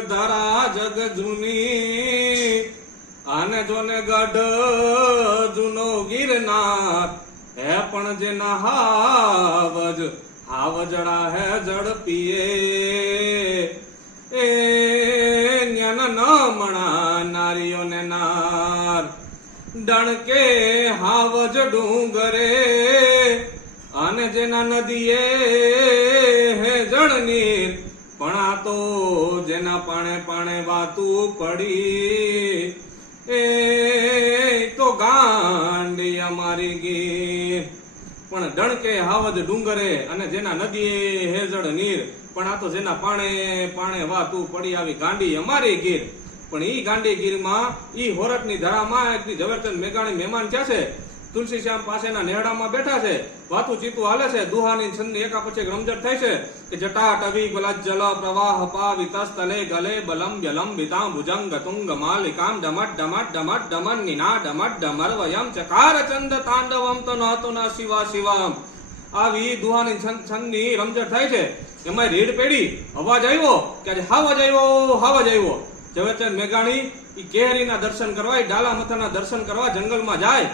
ધરા જગ જૂની આને જોને ગઢ જૂનો ગિરનાર હે પણ જેના હાવજડા હે ઝડપીએ એ જ્ઞાન ન મણા નારીઓને નાર ડણકે હાવજ ડુંગરે અને જેના નદીએ હે જળનીર પણ આ તો જેના પાણે પાણે વાતું પડી એ તો ગાંડી અમારી ગીર પણ ડણકે હાવજ ડુંગરે અને જેના નદીએ હે જળનીર પણ આ તો જેના પાણે પાણે વાતું પડી આવી ગાંડી અમારી ગીર પણ ઈ ગાંડી ગીરમાં ઈ હોરઠની ધરામાં એક ઝવેરચંદ મેઘાણી મહેમાન થયા છે તુલસી શ્યામ પાસેના નેહડામાં બેઠા છે વાતું ચીતું હાલે છે દુહાની છંદની એકા પછી રમઝટ થાય છે કે જટા ટવી ગુલાજ જલ પ્રવાહ પાવિ તસ્તલે ગલે બલમ યલમ વિતામ ભુજંગ તુંગ માલિકામ ડમટ ડમટ ડમટ ડમન નિના ડમટ ડમર વયમ ચકાર ચંદ તાંડવમ તો નહતો ના શિવા શિવામ આવી દુહાની છંદની રમઝટ થાય છે એમાં રેડ પેડી અવાજ આવ્યો કે આજે હાવજ આવ્યો ઝવેરચંદ મેઘાણી ઈ કેહરીના દર્શન કરવા ડાલા મથાના દર્શન કરવા જંગલમાં જાય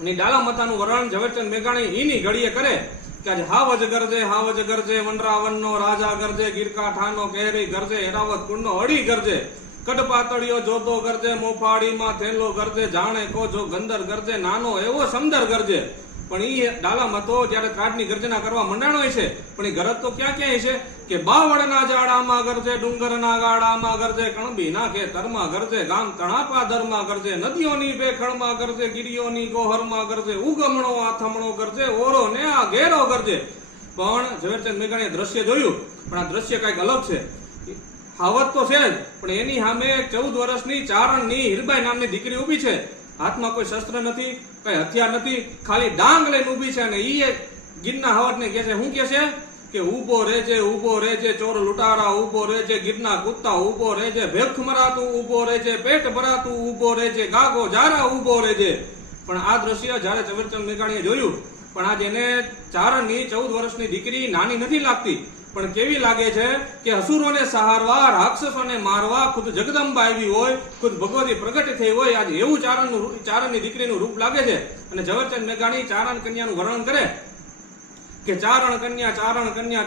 અને ડાલા મથાનું વર્ણન ઝવેરચંદ મેઘાણી ઈની ઘડીએ કરે કે આજે હાવજ ગરજે વનરાવનનો રાજા ગરજે ગીરકાંઠાનો કેહરી ગરજે એરાવત કુંડનો અડી ગરજે કડપાતળિયો જોતો ગરજે મોફાડીમાં થેલો ગરજે જાણે કો જો ગંદર ગરજે નાનો એવો સમદર ગરજે પણ ઈ ડાલા મથો જયારે કાઢની ગર્જના કરવા મંડાણો છે પણ એ ગરજ તો ક્યાં ક્યાંય છે કે બાવળના જાડામાં ગરજે ડુંગરના ગાડામાં ગરજે કણબીના ખેતરમાં ગરજે ગામ તણાપાદરમાં ગરજે નદીઓની બેખણમાં ગરજે ગીરીઓની ગોહરમાં ગરજે ઉગમણો આથમણો ગરજે ઓરો ને આ ઘેરો ગરજે પણ ઝવેરચંદ મેઘાણીએ દ્રશ્ય જોયું પણ આ દ્રશ્ય કઈક અલગ છે હાવત તો છે જ પણ એની સામે 14 વર્ષની ચારણની હીરબાઈ નામની દીકરી ઉભી છે હાથમાં કોઈ શસ્ત્ર નથી કઈ હથિયાર નથી ખાલી ડાંગ લઈને ઉભી છે અને ઈ ગીરના હાવજને કહે છે શું કહે છે કે ઉભો રહેજે ચોર લૂંટારા ઉભો રહેજે ગીરના કુત્તા ઉભો રહેજે ભેખ મરાતું ઉભો રહેજે પેટ ભરાતું ઉભો રહેજે ગાગો જારા ઉભો રહેજે પણ આ દ્રશ્ય જયારે ઝવેરચંદ મેઘાણીએ જોયું પણ આજે એને ચારણની 14 વર્ષની દીકરી નાની નથી લાગતી પણ કેવી લાગે છે કે અસુરોને સહારવા રાક્ષસોને મારવા ખુદ જગદંબા આવી હોય ખુદ ભગવતી પ્રગટ થઈ હોય આજે એવું ચારણની દીકરીનું રૂપ લાગે છે અને ઝવેરચંદ મેઘાણી ચારણ કન્યાનું વર્ણન કરે કે ચારણ કન્યા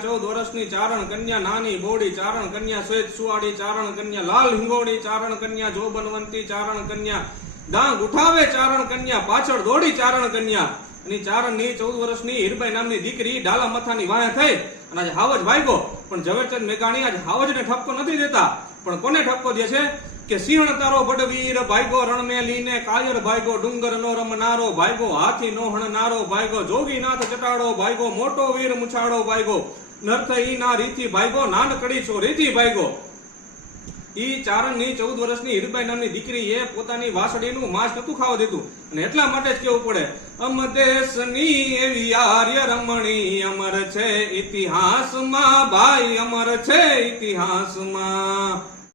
14 વર્ષની ચારણ કન્યા નાની બોડી ચારણ કન્યા શ્વેત સુવાડી ચારણ કન્યા લાલ હિંગોડી ચારણ કન્યા જોબનવંતી ચારણ કન્યા ડાંગ ઉઠાવે ચારણ કન્યા પાછળ દોડી ચારણ કન્યા અને ચારણની 14 વર્ષની હીરબાઈ નામની દીકરી ડાલા મથાની વાહે થઈ અને આજે હાવજ ભાગ્યો પણ ઝવેરચંદ મેઘાણી આજે હાવજને ઠપકો નથી દેતા પણ કોને ઠપકો દે છે કે સિંહણ તારો બડવીર ભાઈગો રણમેલીને કાયર ભાઈગો ડુંગર નો રમનારો ભાઈગો હાથી નો હણનારો ભાઈગો જોગીનાથ ચટાડો ભાઈગો મોટો વીર મુછાડો ભાઈગો નરથઈ ના રીતિ ભાઈગો નાનકડી છો રીતિ ભાઈગો ઈ ચારણની 14 વર્ષની હીરબાઈ નામની દીકરીએ પોતાની વાસળીનું માંસ નતું ખાવા દીધું અને એટલા માટે જ કેવું પડે અમ દેશની એવી આર્ય રમણી અમર છે ઇતિહાસમાં ભાઈ અમર છે ઇતિહાસમાં